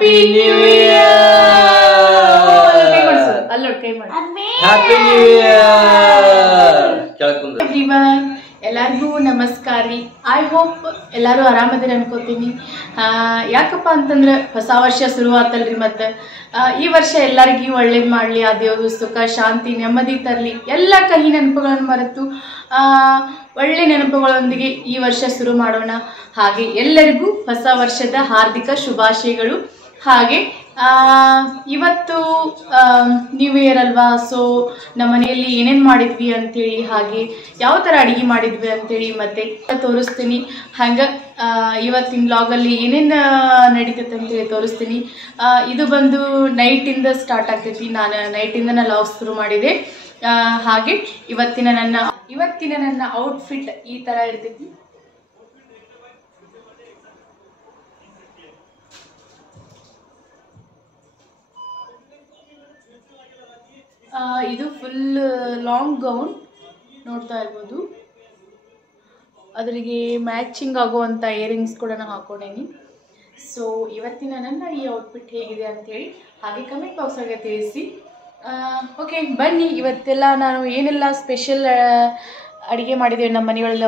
Happy new year. Allowed ಕೈ ಮಾಡಿ. Happy new year. Everyone, ಎಲ್ಲರಿಗೂ ನಮಸ್ಕಾರ ರೀ. ಐ ಹೋಪ್ ಎಲ್ಲರೂ ಆರಾಮದಿರಿ ಅನ್ಕೋತೀನಿ. ಯಾಕಪ್ಪ ಅಂತಂದ್ರೆ ಹೊಸ ವರ್ಷ ಶುರು ಆತಲ್ರಿ. ಮತ್ತು ಈ ವರ್ಷ ಎಲ್ಲರಿಗೂ ಒಳ್ಳೇದು ಮಾಡಲಿ, ಆ ದೇವರು ಸುಖ ಶಾಂತಿ ನೆಮ್ಮದಿ ತರಲಿ, ಎಲ್ಲ ಕಹಿ ನೆನಪುಗಳನ್ನು ಮರೆತು ಒಳ್ಳೆ ನೆನಪುಗಳೊಂದಿಗೆ ಈ ವರ್ಷ ಶುರು ಮಾಡೋಣ. ಹಾಗೆ ಎಲ್ಲರಿಗೂ ಹೊಸ ವರ್ಷದ ಹಾರ್ದಿಕ ಶುಭಾಶಯಗಳು. ಹಾಗೆ ಇವತ್ತು ನ್ಯೂ ಇಯರ್ ಅಲ್ವಾ, ಸೊ ನಮ್ಮ ಮನೆಯಲ್ಲಿ ಏನೇನು ಮಾಡಿದ್ವಿ ಅಂಥೇಳಿ, ಹಾಗೆ ಯಾವ ಥರ ಅಡುಗೆ ಮಾಡಿದ್ವಿ ಅಂಥೇಳಿ ಮತ್ತೆ ತೋರಿಸ್ತೀನಿ. ಹಂಗೆ ಇವತ್ತಿನ ವ್ಲಾಗಲ್ಲಿ ಏನೇನು ನಡೀತೈತೆ ಅಂತೇಳಿ ತೋರಿಸ್ತೀನಿ. ಇದು ಬಂದು ನೈಟಿಂದ ಸ್ಟಾರ್ಟ್ ಆಗ್ತೈತಿ. ನಾನು ನೈಟಿಂದ ವ್ಲಾಗ್ ಶುರು ಮಾಡಿದೆ. ಹಾಗೆ ಇವತ್ತಿನ ನನ್ನ ಔಟ್ಫಿಟ್ ಈ ಥರ ಇರ್ತೈತಿ. ಇದು ಫುಲ್ ಲಾಂಗ್ ಗೌನ್ ನೋಡ್ತಾ ಇರ್ಬೋದು. ಅದರಿಗೆ ಮ್ಯಾಚಿಂಗ್ ಆಗುವಂಥ ಇಯರಿಂಗ್ಸ್ ಕೂಡ ನಾನು ಹಾಕೊಂಡೇನಿ. ಸೊ ಇವತ್ತಿನ ನನ್ನ ಈ ಔಟ್ಫಿಟ್ ಹೇಗಿದೆ ಅಂಥೇಳಿ ಹಾಗೆ ಕಮೆಂಟ್ ಬಾಕ್ಸಾಗೆ ತಿಳಿಸಿ. ಓಕೆ ಬನ್ನಿ, ಇವತ್ತೆಲ್ಲ ನಾನು ಏನೆಲ್ಲ ಸ್ಪೆಷಲ್ ಅಡುಗೆ ಮಾಡಿದ್ದೇವೆ ನಮ್ಮ ಮನೆಗಳಲ್ಲಿ.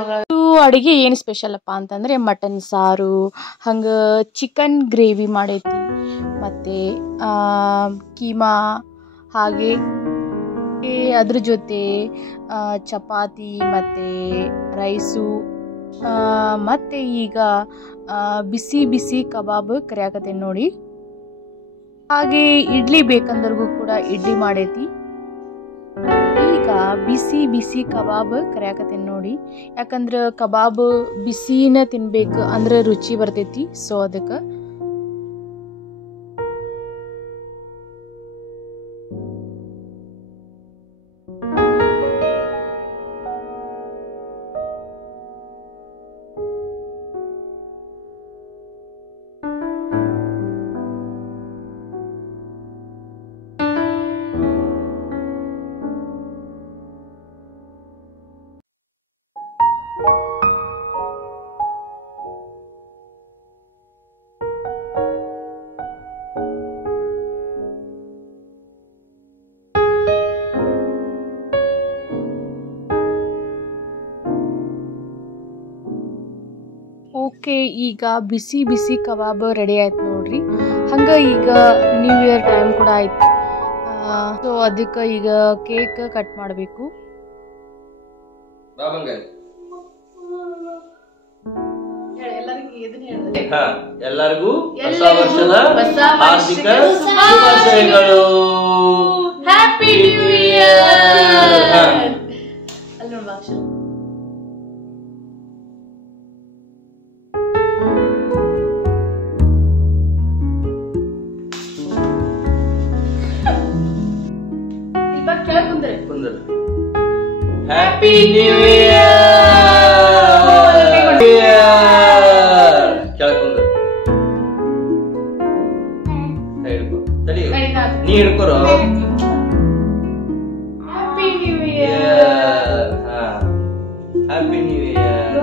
ಅಡುಗೆ ಏನು ಸ್ಪೆಷಲ್ ಅಪ್ಪ ಅಂತಂದರೆ ಮಟನ್ ಸಾರು, ಹಂಗೆ ಚಿಕನ್ ಗ್ರೇವಿ ಮಾಡೈತಿ, ಮತ್ತು ಕೀಮಾ, ಹಾಗೆ ಅದ್ರ ಜೊತೆ ಚಪಾತಿ ಮತ್ತು ರೈಸು, ಮತ್ತು ಈಗ ಬಿಸಿ ಬಿಸಿ ಕಬಾಬ್ ಕರಿಯಾಕತ್ತೇನೆ ನೋಡಿ. ಹಾಗೆ ಇಡ್ಲಿ ಬೇಕಂದ್ರಿಗೂ ಕೂಡ ಇಡ್ಲಿ ಮಾಡೈತಿ. ಈಗ ಬಿಸಿ ಬಿಸಿ ಕಬಾಬ್ ಕರಿಯಾಕತ್ತೇನೆ ನೋಡಿ. ಯಾಕಂದ್ರೆ ಕಬಾಬ್ ಬಿಸಿನ ತಿನ್ಬೇಕು ಅಂದ್ರೆ ರುಚಿ ಬರ್ತೈತಿ. ಸೊ ಅದಕ್ಕೆ ಓಕೆ, ಈಗ ಬಿಸಿ ಬಿಸಿ ಕಬಾಬ್ ರೆಡಿ ಆಯ್ತು ನೋಡ್ರಿ. ಹಂಗೆ ಈಗ ನ್ಯೂ ಇಯರ್ ಟೈಮ್ ಕೂಡ ಆಯ್ತು. ಸೊ ಅದಕ್ಕೆ ಈಗ ಕೇಕ್ ಕಟ್ ಮಾಡಬೇಕು. ಎಲ್ಲರಿಗೂ ಹೊಸ ವರ್ಷದ ಹಾರ್ದಿಕ ಶುಭಾಶಯಗಳು. Happy new year. Happy new ನೀ ಹಿಡ್ಕೊರೋ. Happy new year. Happy new year.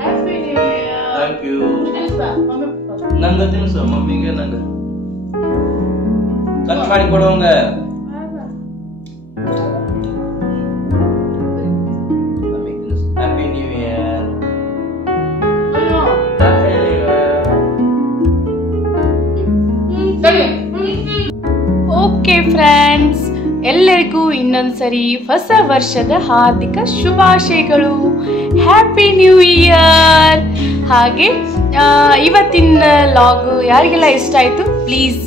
Happy new year. Thank you. ನಂಗೆ ತಿನ್ಸು, ಮಮ್ಮಿಗೆ ನಂಗೆ ಕಟ್ ಮಾಡಿ ಕೊಡುವಂಗ. ಓಕೆ ಫ್ರೆಂಡ್ಸ್, ಎಲ್ಲರಿಗೂ ಇನ್ನೊಂದ್ಸರಿ ಹೊಸ ವರ್ಷದ ಹಾರ್ದಿಕ ಶುಭಾಶಯಗಳು. Happy new year. ಹಾಗೆ ಇವತ್ತಿನ ಲಾಗು ಯಾರಿಗೆಲ್ಲ ಇಷ್ಟ ಆಯಿತು ಪ್ಲೀಸ್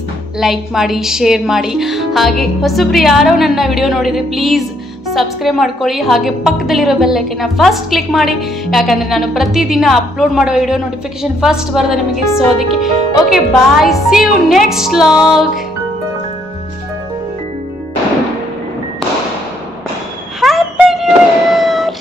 ಲೈಕ್ ಮಾಡಿ, ಶೇರ್ ಮಾಡಿ. ಹಾಗೆ ಹೊಸಬ್ರು ಯಾರೋ ನನ್ನ ವಿಡಿಯೋ ನೋಡಿದರೆ ಪ್ಲೀಸ್ ಸಬ್ಸ್ಕ್ರೈಬ್ ಮಾಡ್ಕೊಳ್ಳಿ. ಹಾಗೆ ಪಕ್ಕದಲ್ಲಿರೋ ಬೆಲ್ ಐಕನ್ನ ಫಸ್ಟ್ ಕ್ಲಿಕ್ ಮಾಡಿ, ಯಾಕಂದರೆ ನಾನು ಪ್ರತಿದಿನ ಅಪ್ಲೋಡ್ ಮಾಡೋ ವಿಡಿಯೋ ನೋಟಿಫಿಕೇಶನ್ ಫಸ್ಟ್ ಬರೋದು ನಿಮಗೆ. ಸೊ ಅದಕ್ಕೆ okay bye, see you next log. Happy new year.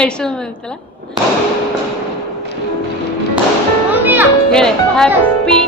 ಎಷ್ಟು ಬಂತಲ್ಲ ಹೇಳಿ ಹ್ಯಾಪಿ